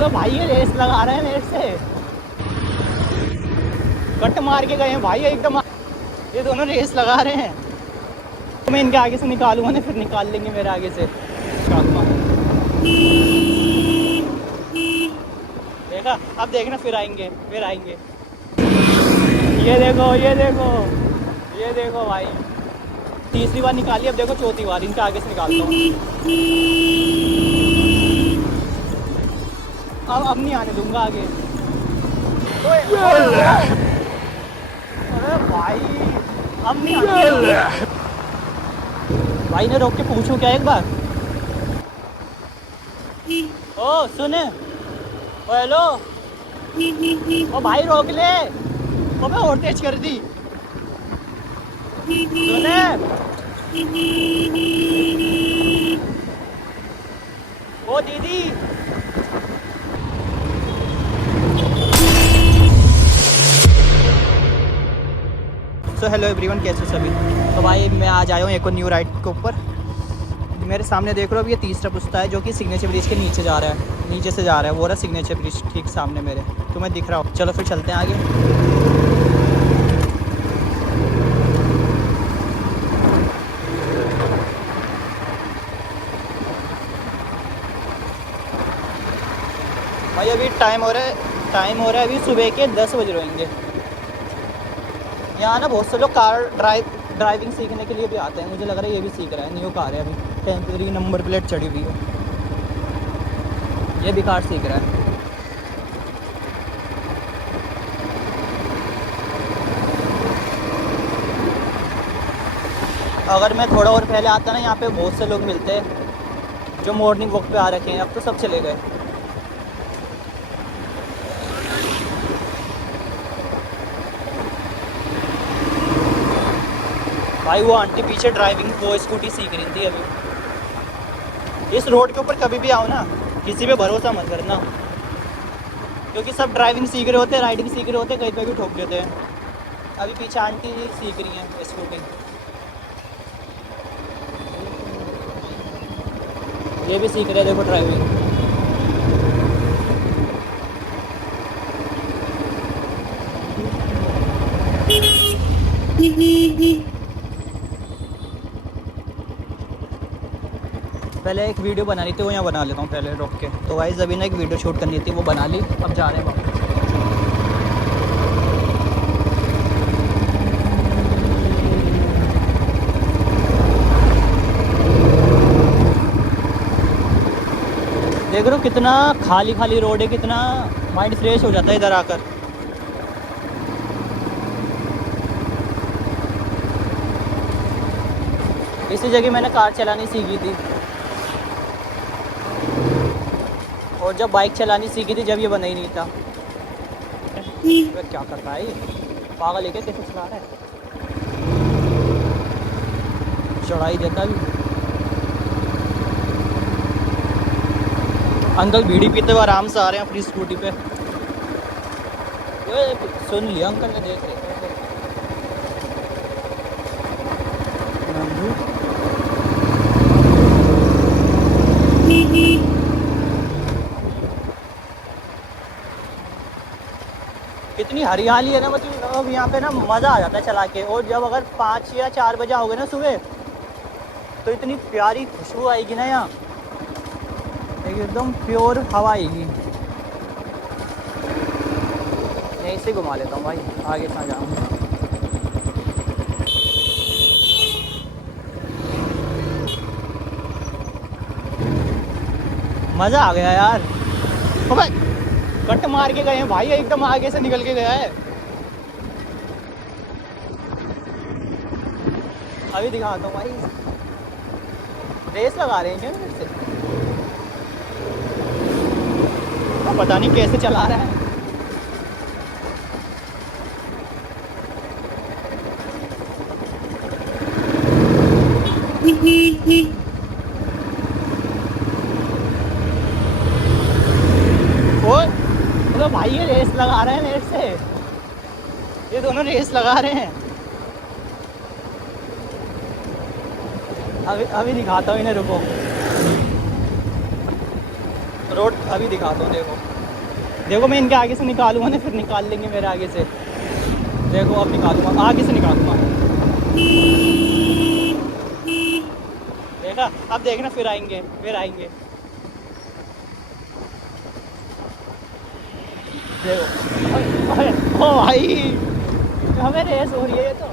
तो भाई ये रेस लगा रहे हैं मेरे से, कट मार के गए हैं भाई एकदम। ये दोनों रेस लगा रहे हैं। तो मैं इनके आगे से निकालूंगा ना, फिर निकाल लेंगे मेरे आगे से। देखा, अब देखना फिर आएंगे, फिर आएंगे। ये देखो, ये देखो, ये देखो भाई, तीसरी बार निकाली, अब देखो चौथी बार इनके आगे से निकालता हूँ। अब नहीं आने दूंगा आगे। अरे भाई, अब नहीं आने। भाई ने रोक के पूछूं क्या एक बार? ओ सुने, ओ हेलो, ओ भाई रोक ले। ओ मैं और तेज कर दी। सुने, ओ दीदी। सो हेलो एवरीवन, कैसे सभी? तो भाई मैं आज आया हूँ एक और न्यू राइड के ऊपर। मेरे सामने देख रहे हो, अब ये तीसरा पुस्ता है जो कि सिग्नेचर ब्रिज के नीचे जा रहा है, नीचे से जा रहा है। वो रहा सिग्नेचर ब्रिज ठीक सामने मेरे, तुम्हें दिख रहा हो। चलो फिर चलते हैं आगे। भाई अभी टाइम हो रहा है अभी सुबह के 10 बज रहेंगे। यहाँ ना बहुत से लोग कार ड्राइविंग सीखने के लिए भी आते हैं। मुझे लग रहा है ये भी सीख रहा है, न्यू कार है, अभी टेम्पररी नंबर प्लेट चढ़ी हुई है। ये भी कार सीख रहा है। अगर मैं थोड़ा और पहले आता ना, यहाँ पे बहुत से लोग मिलते हैं जो मॉर्निंग वॉक पे आ रखे हैं। अब तो सब चले गए। भाई वो आंटी पीछे ड्राइविंग, वो स्कूटी सीख रही थी अभी। इस रोड के ऊपर कभी भी आओ ना, किसी पे भरोसा मत करना, क्योंकि सब ड्राइविंग सीख रहे होते हैं, राइडिंग सीख रहे होते हैं, कहीं पे भी ठोक देते हैं। अभी पीछे आंटी सीख रही हैं स्कूटी, ये भी सीख रहे हैं, देखो ड्राइविंग। पहले एक वीडियो बनानी थी, वो यहाँ बना लेता हूँ पहले रोक के। तो भाई अभी ना एक वीडियो शूट करनी थी, वो बना ली। अब जा रहे हैं वापस। देख रहे हो कितना खाली खाली रोड है, कितना माइंड फ्रेश हो जाता है इधर आकर। इसी जगह मैंने कार चलानी सीखी थी, और जब बाइक चलानी सीखी थी जब ये बना ही नहीं था। वह क्या कर रहा है ये, पागल है क्या? कैसे चला रहा है? चढ़ाई देता भी। अंकल बीड़ी पीते हुए आराम से आ रहे हैं अपनी स्कूटी पे। सुन लिया अंकल ने, देख रहे। कितनी हरियाली है ना, मतलब यहाँ पे ना मज़ा आ जाता है चला के। और जब अगर 5 या 4 बजे आओगे ना सुबह, तो इतनी प्यारी खुशबू आएगी ना यहाँ, एकदम प्योर हवा आएगी। यहीं से घुमा लेता हूँ भाई, आगे कहाँ जाऊँगा। मज़ा आ गया यार। ओ भाई कट मार के गए हैं भाई, एकदम आगे से निकल के गया है। अभी दिखाता हूँ भाई, रेस लगा रहे हैं क्या मेरे से? पता नहीं कैसे चला रहा है। तो भाई ये रेस लगा रहे हैं मेरे से, ये दोनों रेस लगा रहे हैं। अभी दिखाता हूँ इन्हें, रुको रोड अभी दिखाता हूँ। देखो देखो, मैं इनके आगे से निकालूंगा ना, फिर निकाल लेंगे मेरे आगे से। देखो अब निकालूंगा, आगे से निकालूंगा। देखा, अब देखना, फिर आएंगे, फिर आएंगे। देखो ओ भाई, हमें रेस हो रही है ये तो।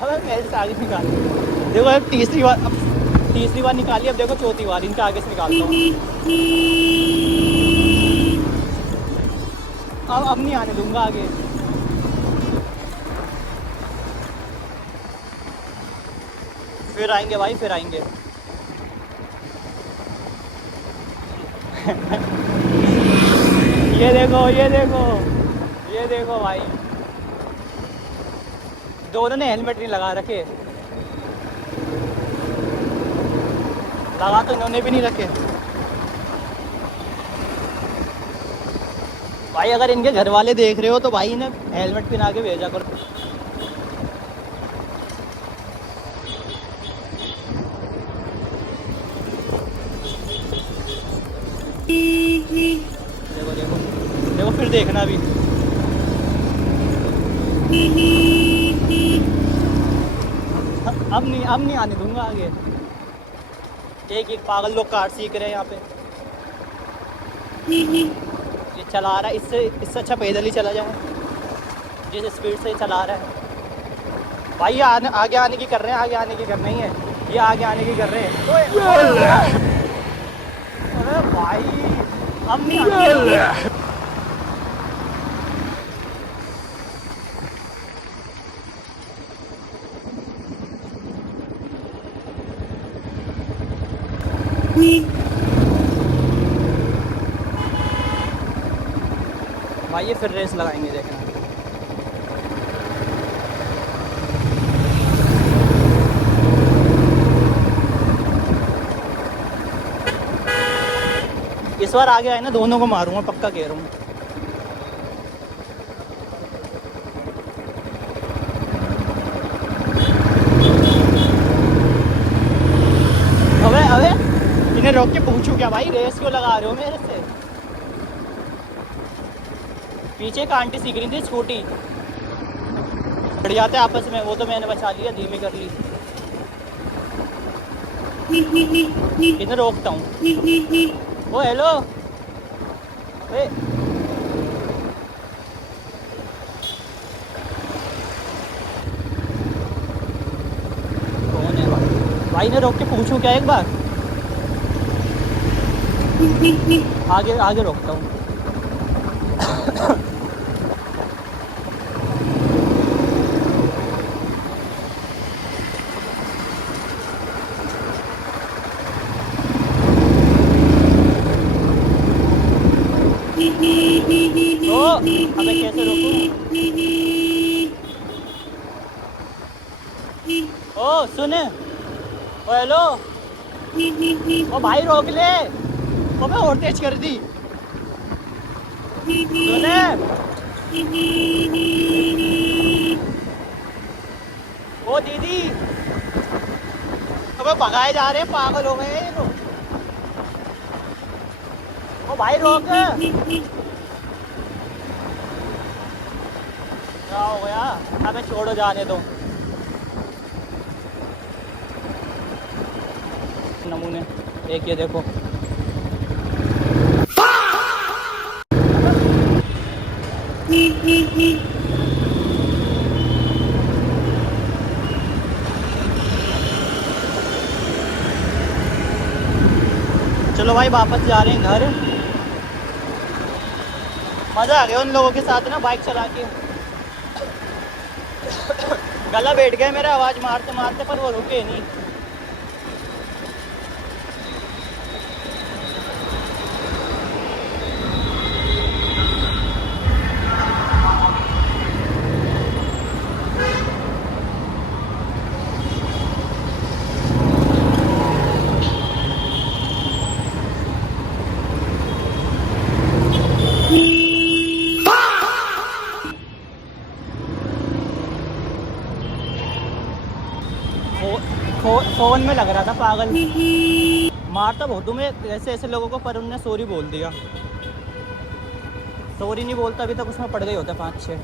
हमें मेरे से आगे निकाल। देखो अब तीसरी बार निकाली। अब देखो चौथी बार इनके आगे से निकालता हूँ। अब नहीं आने दूंगा आगे। फिर आएंगे भाई, फिर आएंगे। ये देखो, ये देखो, ये देखो भाई, दोनों ने हेलमेट नहीं लगा रखे। लगा तो इन्होंने भी नहीं रखे भाई। अगर इनके घर वाले देख रहे हो तो भाई इन्हें हेलमेट पहना के भेजा करो। देखो देखो देखो, फिर देखना अभी। अब नहीं आने दूंगा आगे। एक एक पागल लोग कार सीख रहे हैं यहाँ पे। ये चला रहा है, इससे अच्छा पैदल ही चला जाए, जिस स्पीड से चला रहा है भाई। ये आगे आने की कर रहे हैं, आगे आने की कर नहीं है, ये आगे आने की कर रहे हैं। अरे भाई, अब नहीं आने। भाई ये फिर रेस लगाएंगे, देखना। इस बार आगे आए ना, दोनों को मारूंगा, पक्का कह रहा हूँ। अबे इन्हें रोक के पूछूं क्या भाई, रेस क्यों लगा रहे हो मेरे से? पीछे एक आंटी सीख रही थी स्कूटी, बढ़ जाते आपस में, वो तो मैंने बचा लिया, धीमी कर ली। इन्हें रोकता हूँ। ओ हेलो, कौन है भाई? इन्हें रोक के पूछूं क्या एक बार? आगे आगे रोकता हूँ। अबे कैसे रोकूं? ओ सुन, ओ हेलो, ओ भाई रोक ले। ओ मैं और तेज कर दी। सुने, ओ दीदी, अबे भगाए जा रहे हैं, पागल हो गए ये लोग। ओ भाई रोक। क्या हो गया? अबे छोड़ो, जाने दो। नमूने एक ये देखो। चलो भाई, वापस जा रहे हैं घर। मज़ा आ गया उन लोगों के साथ ना, बाइक चला के। गला बैठ गया मेरा आवाज़ मारते मारते, पर वो रुके नहीं। में लग रहा था पागल। मार तो बहुत तुम्हें ऐसे ऐसे लोगों को, पर उनने सॉरी बोल दिया। सॉरी नहीं बोलता अभी तक उसमें पड़ गए होते 5-6।